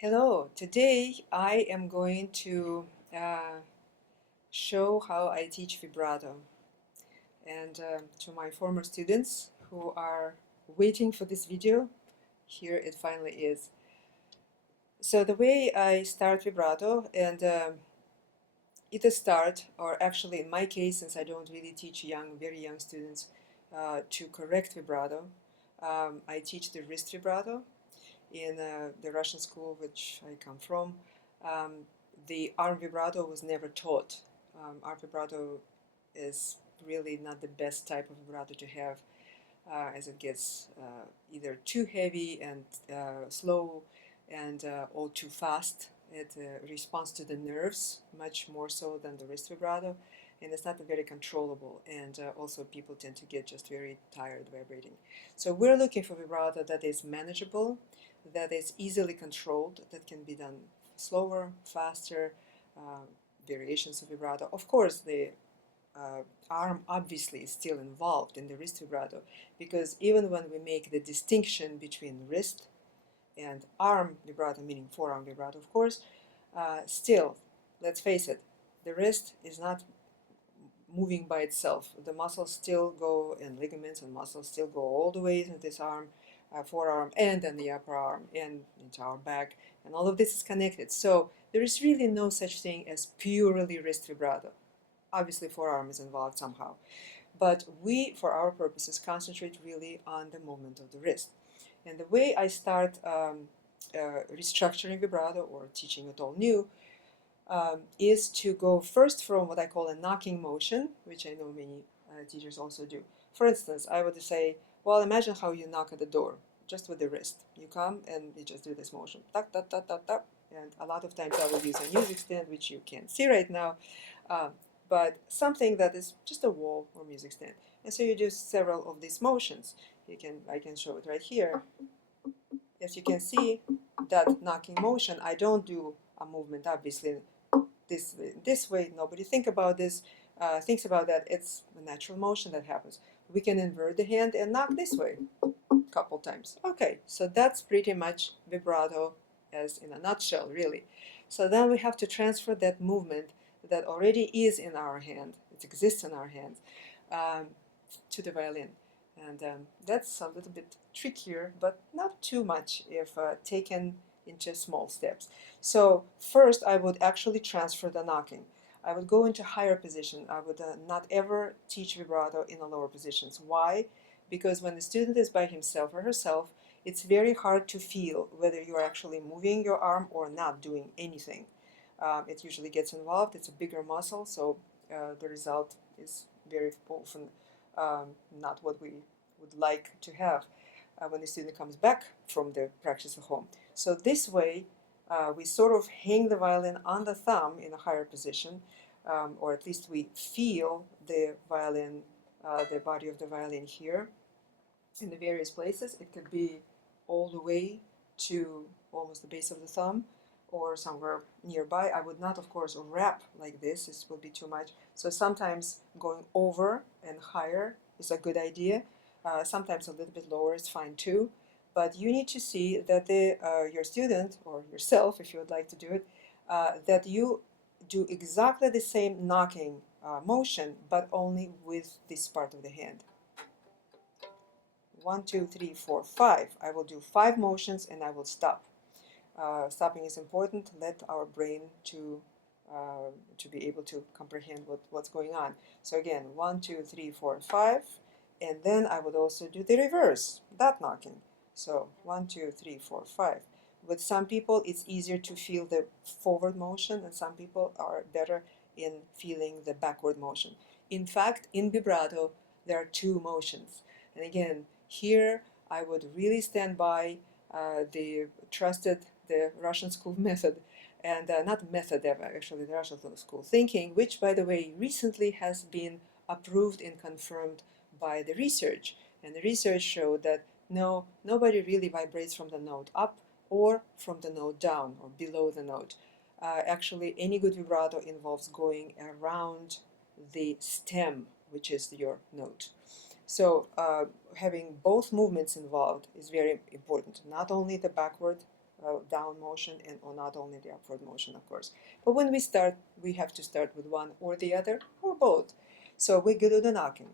Hello, today I am going to show how I teach vibrato. And to my former students who are waiting for this video, here it finally is. So the way I start vibrato, and either start, or actually in my case, since I don't really teach very young students to correct vibrato, I teach the wrist vibrato in the Russian school which I come from. The arm vibrato was never taught. Arm vibrato is really not the best type of vibrato to have, as it gets either too heavy and slow and or too fast. It responds to the nerves much more so than the wrist vibrato, and it's not very controllable, and also people tend to get just very tired vibrating. So we're looking for vibrato that is manageable, that is easily controlled, that can be done slower, faster, variations of vibrato. Of course, the arm obviously is still involved in the wrist vibrato, because even when we make the distinction between wrist and arm vibrato, meaning forearm vibrato, of course, still, let's face it, the wrist is not moving by itself. The muscles still go, and ligaments and muscles still go all the way into this arm, forearm, and then the upper arm, and into our back, and all of this is connected. So there is really no such thing as purely wrist vibrato. Obviously, forearm is involved somehow. But we, for our purposes, concentrate really on the movement of the wrist. And the way I start restructuring vibrato or teaching it all new is to go first from what I call a knocking motion, which I know many teachers also do. For instance, I would say, well, imagine how you knock at the door, just with the wrist. You come and you just do this motion, tuck, tuck, tuck, tuck, tuck. And a lot of times I will use a music stand, which you can't see right now, but something that is just a wall or music stand. And so you do several of these motions. I can show it right here. As you can see, that knocking motion, I don't do a movement, obviously, this way. Nobody thinks about that. It's a natural motion that happens. We can invert the hand and knock this way a couple times. Okay, so that's pretty much vibrato as in a nutshell, really. So then we have to transfer that movement that already is in our hand, it exists in our hand, to the violin. And that's a little bit trickier, but not too much if taken into small steps. So first I would actually transfer the knocking. I would go into higher position. I would not ever teach vibrato in the lower positions. Why? Because when the student is by himself or herself, it's very hard to feel whether you are actually moving your arm or not doing anything. It usually gets involved. It's a bigger muscle, so the result is very often not what we would like to have when the student comes back from the practice at home. So this way, we sort of hang the violin on the thumb in a higher position, or at least we feel the violin, the body of the violin here in the various places. It could be all the way to almost the base of the thumb or somewhere nearby. I would not, of course, wrap like this. This will be too much. So sometimes going over and higher is a good idea. Sometimes a little bit lower is fine too. But you need to see that your student, or yourself, if you would like to do it, that you do exactly the same knocking motion, but only with this part of the hand. 1, 2, 3, 4, 5. I will do 5 motions and I will stop. Stopping is important. Let our brain to be able to comprehend what's going on. So again, 1, 2, 3, 4, 5, and then I would also do the reverse, that knocking. So 1, 2, 3, 4, 5. With some people, it's easier to feel the forward motion, and some people are better in feeling the backward motion. In fact, in vibrato, there are 2 motions. And again, here I would really stand by the Russian school method, and not method ever, actually the Russian school thinking, which, by the way, recently has been approved and confirmed by the research. And the research showed that no, nobody really vibrates from the note up or from the note down or below the note. Actually, any good vibrato involves going around the stem, which is your note. So having both movements involved is very important. Not only the backward down motion and or not only the upward motion, of course. But when we start, we have to start with one or the other or both. So we go to the knocking.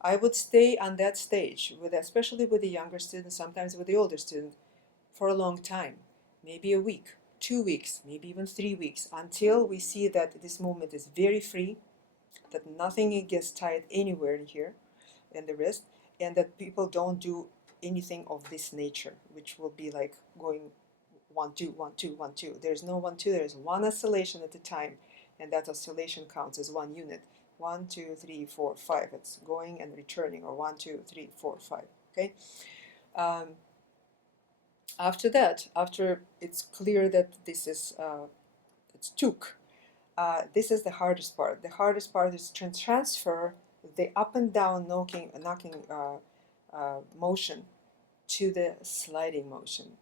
I would stay on that stage, with especially with the younger students, sometimes with the older student, for a long time, maybe a week, 2 weeks, maybe even 3 weeks, until we see that this movement is very free, that nothing gets tied anywhere in here in the wrist, and that people don't do anything of this nature, which will be like going 1 2 1 2 1 2. There's no 1 2. There's one oscillation at a time, and that oscillation counts as one unit. 1 2 3 4 5. It's going and returning, or 1 2 3 4 5. Okay. After that, after it's clear that this is it's tuk, this is the hardest part. The hardest part is to transfer the up and down knocking motion to the sliding motion,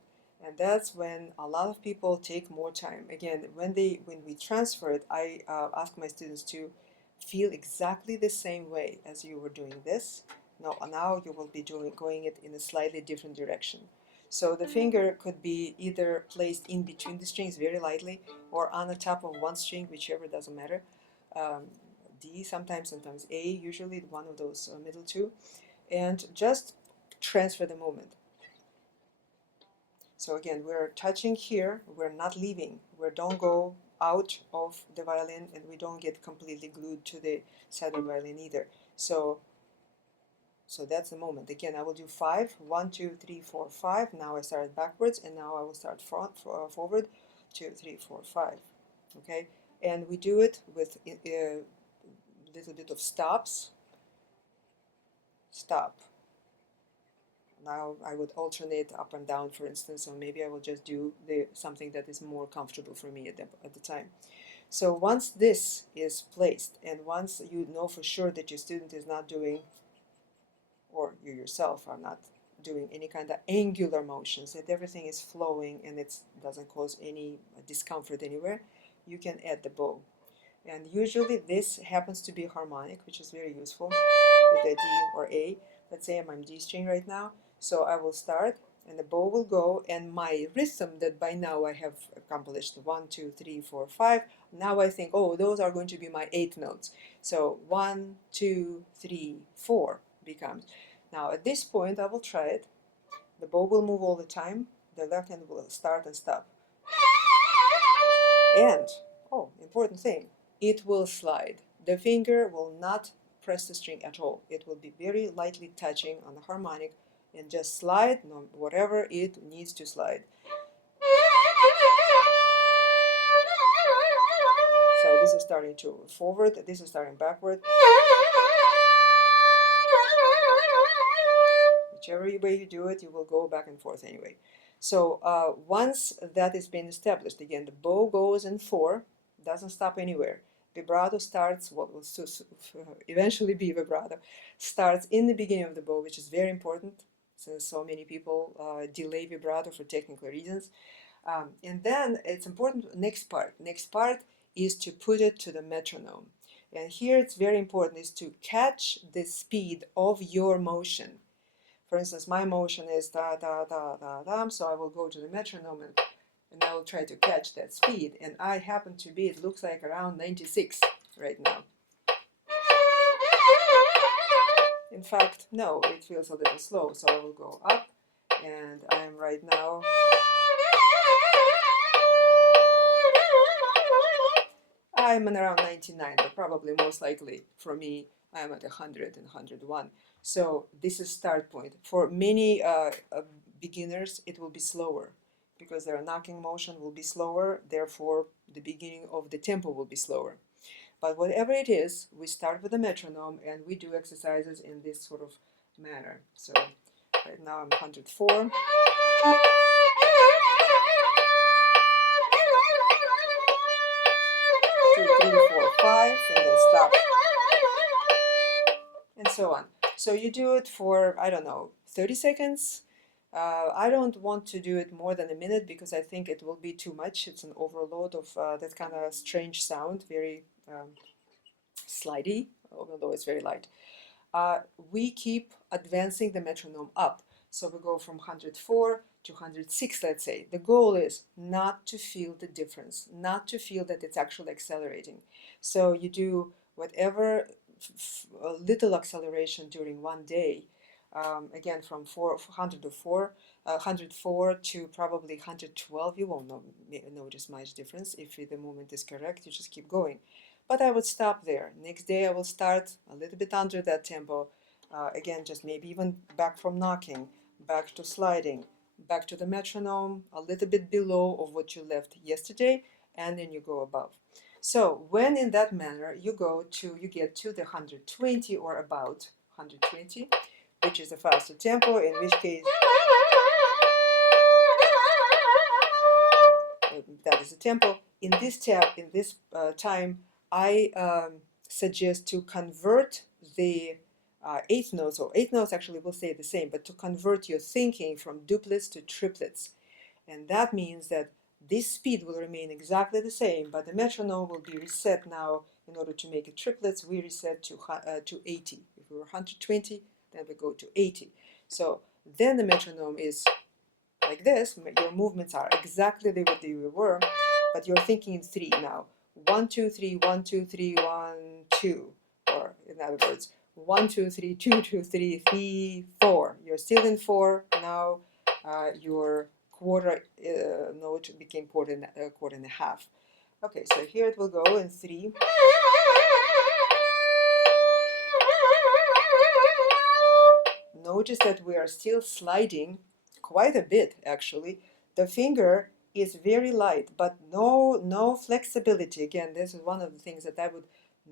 and that's when a lot of people take more time. Again, when we transfer it, I ask my students to feel exactly the same way as you were doing this. Now you will be going it in a slightly different direction. So the finger could be either placed in between the strings very lightly, or on the top of one string, whichever, doesn't matter. D sometimes A, usually one of those middle two, and just transfer the movement. So again, we're touching here, we're not leaving, we don't go out of the violin, and we don't get completely glued to the side of the violin either. So that's the moment. Again, I will do 5, 1 2 3 4 5. Now I started backwards, and now I will start forward, 2 3 4 5. Okay, and we do it with a little bit of stops. Stop. Now I would alternate up and down, for instance, or maybe I will just do something that is more comfortable for me at the time. So once this is placed, and once you know for sure that your student is not doing, or you yourself are not doing, any kind of angular motions, that everything is flowing and it doesn't cause any discomfort anywhere, you can add the bow. And usually this happens to be harmonic, which is very useful with the D or A. Let's say I'm on D string right now, so I will start and the bow will go, and my rhythm that by now I have accomplished 1 2 3 4 5. Now I think, oh, those are going to be my 8 notes. So 1 2 3 4 becomes. Now at this point I will try it. The bow will move all the time. The left hand will start and stop. And, oh, important thing, it will slide. The finger will not press the string at all. It will be very lightly touching on the harmonic and just slide whatever it needs to slide. So this is starting to forward, this is starting backward. Whichever way you do it, you will go back and forth anyway. So once that has been established, again, the bow goes in 4, doesn't stop anywhere. Vibrato starts, what will eventually be vibrato, starts in the beginning of the bow, which is very important, since so many people delay vibrato for technical reasons. And then it's important, next part is to put it to the metronome. And here it's very important is to catch the speed of your motion. For instance, my motion is da da da da da, so I will go to the metronome and I will try to catch that speed. And I happen to be, it looks like around 96 right now. In fact, no, it feels a little slow, so I will go up, and I am right now. I'm around 99, but probably most likely for me, I'm at 100 and 101. So this is start point. For many beginners, it will be slower because their knocking motion will be slower. Therefore, the beginning of the tempo will be slower. But whatever it is, we start with the metronome and we do exercises in this sort of manner. So right now I'm 104. 2 3 4 5, and then stop, and so on. So you do it for, I don't know, 30 seconds. I don't want to do it more than a minute because I think it will be too much. It's an overload of that kind of strange sound, very slidey, although it's very light. We keep advancing the metronome up. So we go from 104 to 106, let's say. The goal is not to feel the difference, not to feel that it's actually accelerating. So you do whatever little acceleration during one day, again from 104 to probably 112, you won't notice much difference. If the movement is correct, you just keep going. But I would stop there. Next day I will start a little bit under that tempo. Again, just maybe even back from knocking, back to sliding, back to the metronome, a little bit below of what you left yesterday, and then you go above. So when in that manner you get to the 120 or about 120, which is a faster tempo, in which case that is a tempo. In this time, I suggest to convert the eighth notes, or eighth notes actually will stay the same, but to convert your thinking from duplets to triplets. And that means that this speed will remain exactly the same, but the metronome will be reset now. In order to make it triplets, we reset to 80. If we were 120, then we go to 80. So then the metronome is like this. Your movements are exactly what they were, but you're thinking in three now. 1, 2, 3, 1, 2, 3, 1, 2. Or in other words, 1, 2, 3, 2, 2, 3, 3, 4. You're still in 4. Now your quarter note became quarter and a half. Okay, so here it will go in 3. Notice that we are still sliding quite a bit, actually. The finger is very light, but no flexibility. Again, this is one of the things that I would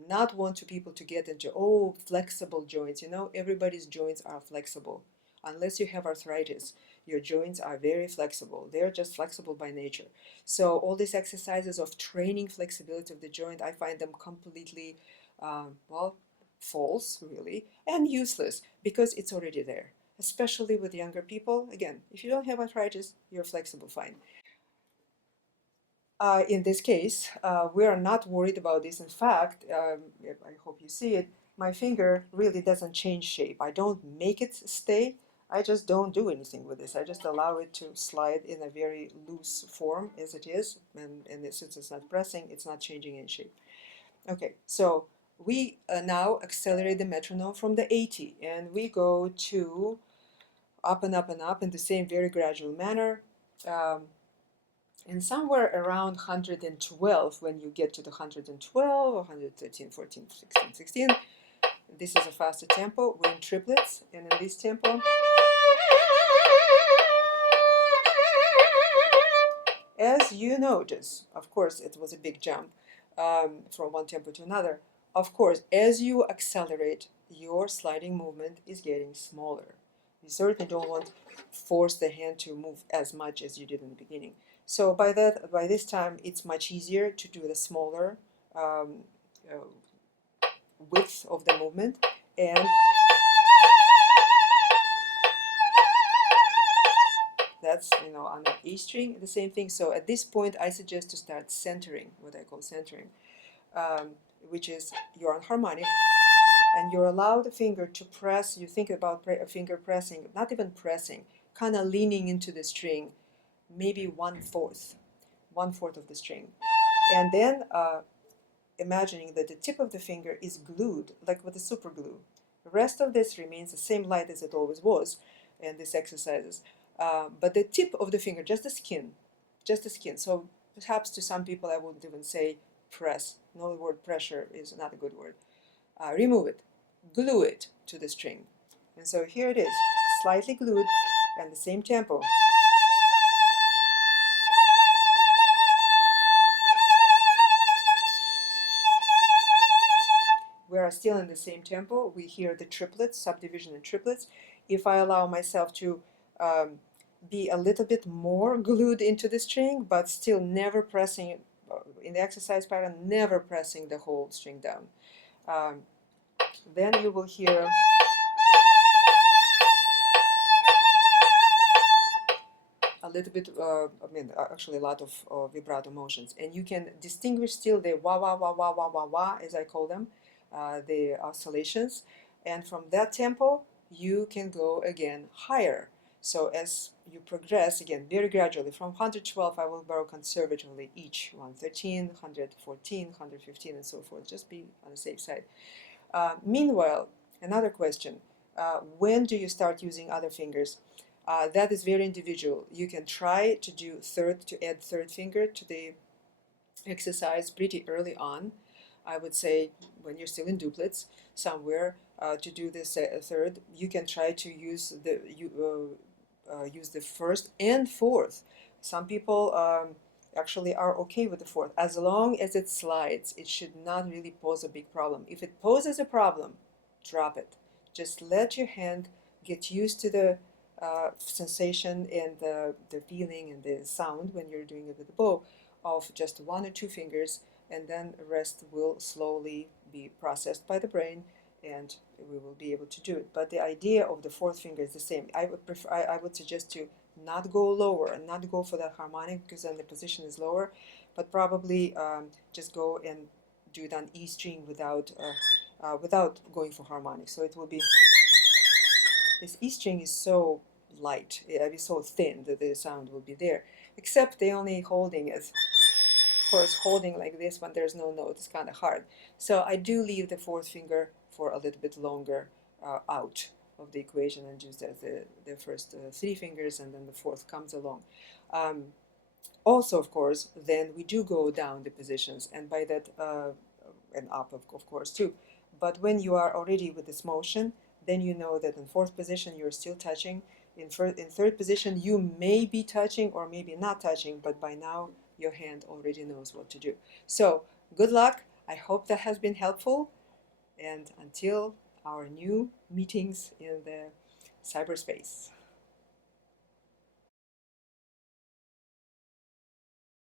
not want people to get into. Oh, flexible joints. You know, everybody's joints are flexible. Unless you have arthritis, your joints are very flexible. They're just flexible by nature. So all these exercises of training flexibility of the joint, I find them completely, well, false, really, and useless, because it's already there. Especially with younger people. Again, if you don't have arthritis, you're flexible, fine. In this case, we are not worried about this. In fact, I hope you see it, my finger really doesn't change shape. I don't make it stay. I just don't do anything with this. I just allow it to slide in a very loose form as it is, and since it's not pressing, it's not changing in shape. Okay, so we now accelerate the metronome from the 80, and we go to up and up and up in the same very gradual manner. And somewhere around 112, when you get to the 112 or 113, 14, 16, 16, this is a faster tempo. We're in triplets, and in this tempo, as you notice, of course, it was a big jump from one tempo to another. Of course, as you accelerate, your sliding movement is getting smaller. You certainly don't want to force the hand to move as much as you did in the beginning. So by this time, it's much easier to do the smaller width of the movement, and that's, you know, on an A string, the same thing. So at this point, I suggest to start centering, what I call centering, which is you're on harmonic, and you're allowed the finger to press. You think about finger pressing, not even pressing, kind of leaning into the string, maybe 1/4 of the string, and then imagining that the tip of the finger is glued, like with a super glue. The rest of this remains the same light as it always was in these exercises, but the tip of the finger, just the skin. So perhaps to some people I wouldn't even say press. No, the word pressure is not a good word. Remove it, glue it to the string. And so here it is, slightly glued, and the same tempo. We are still in the same tempo. We hear the triplets, subdivision in triplets. If I allow myself to be a little bit more glued into the string, but still never pressing, in the exercise pattern, never pressing the whole string down, then you will hear a little bit, actually a lot of vibrato motions. And you can distinguish still the wah, wah, wah, wah, wah, wah, wah, as I call them, the oscillations. And from that tempo, you can go again higher. So as you progress, again, very gradually, from 112 I will borrow conservatively each 113, 114, 115, and so forth. Just be on the safe side. Meanwhile, another question, when do you start using other fingers? That is very individual. You can try to add third finger to the exercise pretty early on. I would say when you're still in duplets somewhere, to do this third, you can try to use the first and fourth. Some people actually are okay with the fourth. As long as it slides, it should not really pose a big problem. If it poses a problem, drop it. Just let your hand get used to the sensation and the feeling and the sound when you're doing it with the bow of just one or two fingers, and then the rest will slowly be processed by the brain, and we will be able to do it. But the idea of the fourth finger is the same. I would suggest to not go lower and not go for that harmonic, because then the position is lower, but probably just go and do it on E string without going for harmonic. So it will be, this E string is so light, it is so thin that the sound will be there, except they only holding it. Of course, holding like this when there's no note is kind of hard. So I do leave the fourth finger for a little bit longer out of the equation, and just as the first three fingers, and then the fourth comes along. Also, of course, then we do go down the positions, and by that, and up, of course, too. But when you are already with this motion, then you know that in fourth position you're still touching. In third position you may be touching or maybe not touching, but by now your hand already knows what to do. So good luck. I hope that has been helpful, and until our new meetings in the cyberspace.